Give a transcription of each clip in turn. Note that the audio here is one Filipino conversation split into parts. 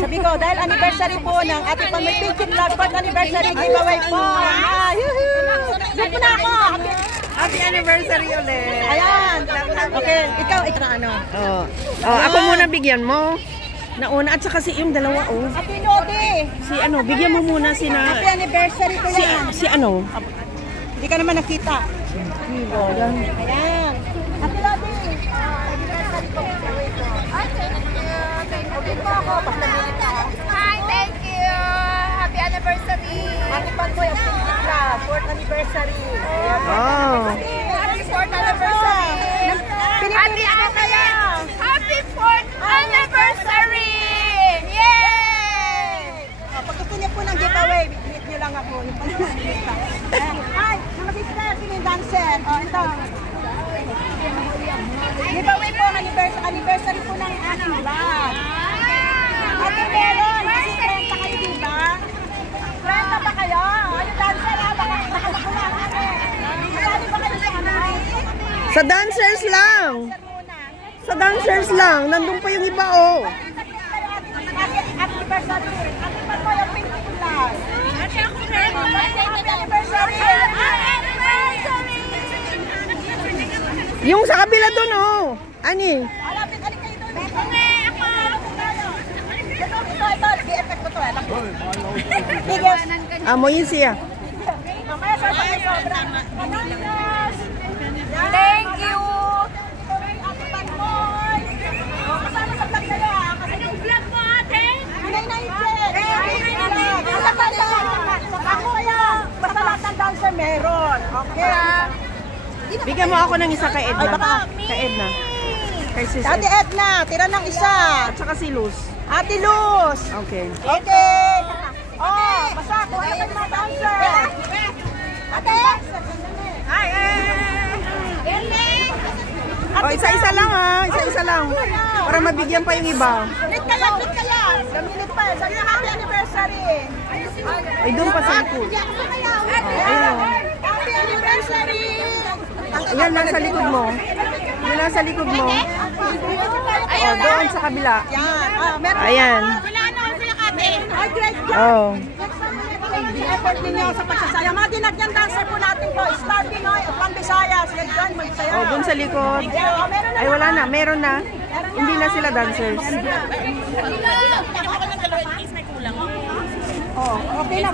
sabi ko, dahil anniversary po ng ating pamipinchip vlog, 4th anniversary giveaway po. Doon po na ako. Happy anniversary ulit. Ayan. Okay, ikaw na ano? Ako muna bigyan mo. Nauna at saka si yung dalawa Happy Lodi. Si ano, bigyan mo muna si na Happy anniversary ko yan. si ano? Hindi ka naman nakita. Ayan. Happy Lodi. Hi, thank you. Happy anniversary. Happy Pantoy at Pinchika, 4th anniversary. Happy 4th anniversary. Happy 4th anniversary. Yay! Pag gusto niyo po ng giveaway, hit niyo lang ako. Hi, mga sister, sino yung dancer? Ito. Giveaway po, anniversary po ng aking vlog. Ate Meron, kasi 30 kayo, diba? 30 ba kayo? Ano dancer? Baka nakakulang ate. Kasali ba kayo sa ano? Sa dancers lang. Sa dancers lang. Nandun pa yung iba Anniversary. Ate pa po yung pink vlog. Ate ako rin. Anniversary. Yung sa kabila dun Ani? Alapit kayo doon. Ito, BFF ko to. Biggest. Amo yun siya. Mamaya sa sobra. Thank you. Ate Pantoy. Kasama sa vlog kayo kasi yung vlog mo ate. Pinay na yung check. Ako kaya, basta lahat ng dancer meron. Okay. Bigyan mo ako ng isa kay Edna. Kay Edna. Kay sis Ate Edna, tira ng isa. At saka si Luz. Ate Luz. Okay. Okay. Basta kuha na kayo mga dancer. Ate. Isa-isa lang Isa-isa lang. Para mabigyan pa yung iba. Lit kaya. Gamilit pa. Sabi na happy anniversary. Ay, doon pa sa likod. Ayun. Happy anniversary. Ayan, nasa likod mo. Yan nasa likod mo. Doon sa kabila. Yan. Ayan. Ay, great job. Effort ninyo sa pagsasaya. Mga dinagyan dancer po natin po. Star Pinoy at Pan Visayas. Yan dyan, magsayaw. Doon sa likod. Ay, wala na. Meron na. Hindi na sila dancers. Okay na.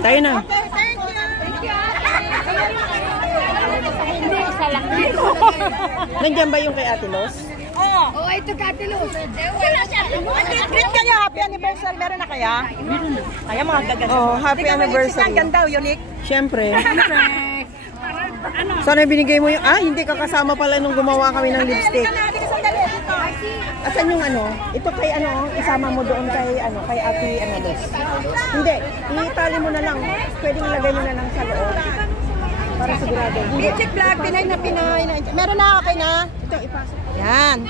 Tayo na. Nandiyan ba yung kay Ate Los? Oh, ito Katilos. Wala siya. Greet kayo. Happy anniversary. Meron na kaya? Meron na. Kaya mga gaganda. Happy anniversary. Ang ganda, unique. Siyempre. Sana binigay mo yung... hindi kakasama pala nung gumawa kami ng lipstick. Asan yung Ito kay isama mo doon kay kay Ate Los. Hindi, itali mo na lang. Pwedeng ilagay mo na lang sa loob. Para sigurado. Pinchik vlog, Pinay na Pinay. Meron na, okay na? Ito, ipasok. Yan.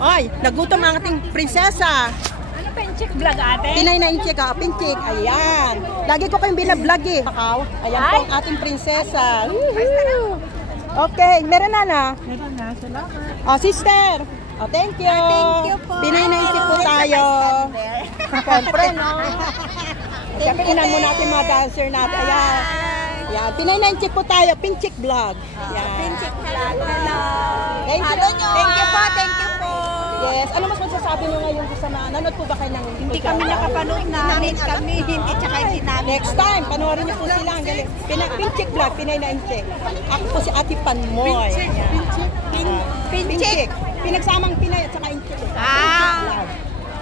Ay, nagutom ang ating prinsesa. Ano Pinchik vlog ate? Pinay na Inchik, Pinchik. Ayan. Lagi ko kayong binablog eh. Ayan po ang ating prinsesa. Okay, meron na. Meron na, salamat. Sister. Thank you. Thank you po. Pinay na Inchik po tayo. Siyempre, no? Siyempre, inan mo natin mga dancer natin. Ayan. Yan, Pinay na Inchik po tayo. Pinchik vlog. Yan. Pinchik vlog. Hello. Thank you. Thank you po. Thank you po. Yes. Ano mas masasabi nyo ngayon sa mga nanood po ba kayo ng Hindi kami nakapanood namin kami. Hindi tsaka hindi namin. Next time, panoorin niyo po sila. Ang galing. Pinchik vlog, Pinay na Inchik. Ako po si Ate Panmoy. Pinchik. Pinagsamang Pinay at saka Inchik.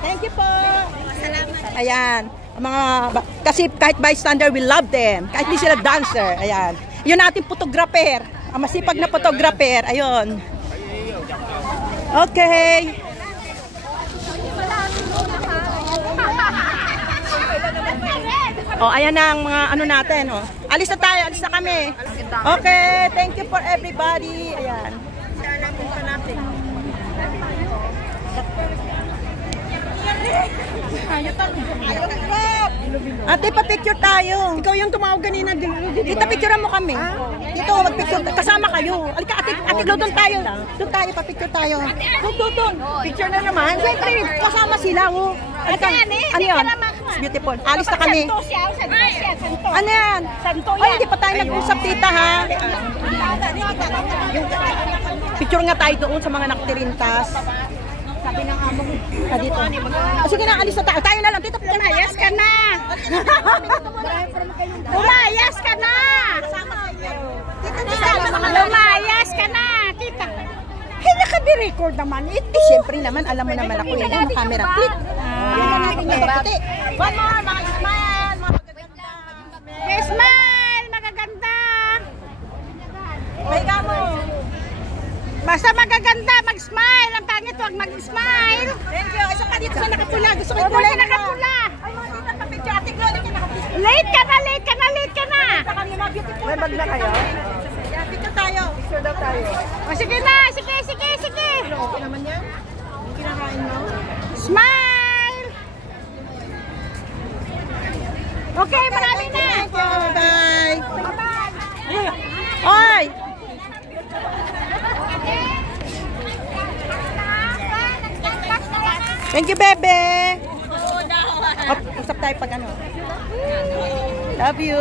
Thank you po. Salamat. Ayan. Kasi kahit bystander, we love them. Kahit di sila dancer. Ayan. Yun ating photographer. Ang masipag na photographer. Ayun. Okay. Ayan na ang mga natin. Alis na tayo. Alis na kami. Okay. Thank you for everybody. Ayan. Ate, pa-picture tayo. Ikaw yung tumawag kanina, Dito, picturean mo kami. Dito, mag-picture. Kasama kayo. Alika, ate, doon tayo. Doon tayo, pa-picture tayo. Doon. Picture na naman. Siyempre, kasama sila, oh. Alika, ano yun? Beautiful. Alis na kami. Ano yan? Ay, hindi pa tayo nag-usap, tita, ha? Picture nga tayo doon sa mga nakatirintas. Sabi ng amo ko, dito. Sige na, alis na tayo. Tayo na lang, tita. Lumayas ka na! Lumayas ka na! Lumayas ka na, tita. Hey, nakabi-record naman. Siyempre naman, alam mo naman ako yun. Yung camera click. Yung mga natin yung puti. One more, mga smile, mga magaganda. Smile! Magaganda! May mo. Basta magaganda, mag-smile. Ang pangit, huwag mag-smile. Thank you. Isa pa dito sa nakapula. Gusto ko Huwag kulay na nakapula. Ay, mga tita, pa-picture. Ate Glory ka nakapicture. Late ka na, late ka na, late ka na. Kanina, beautiful. May bag na kayo? Yeah, picture tayo. Picture daw tayo. O sige na, sige, sige, sige. Okay naman yan? Yung kinakain mo? Smile! Okay, marami na. Thank you. Bye. Oy! Thank you, bebe. Usap tayo pag ano. Love you.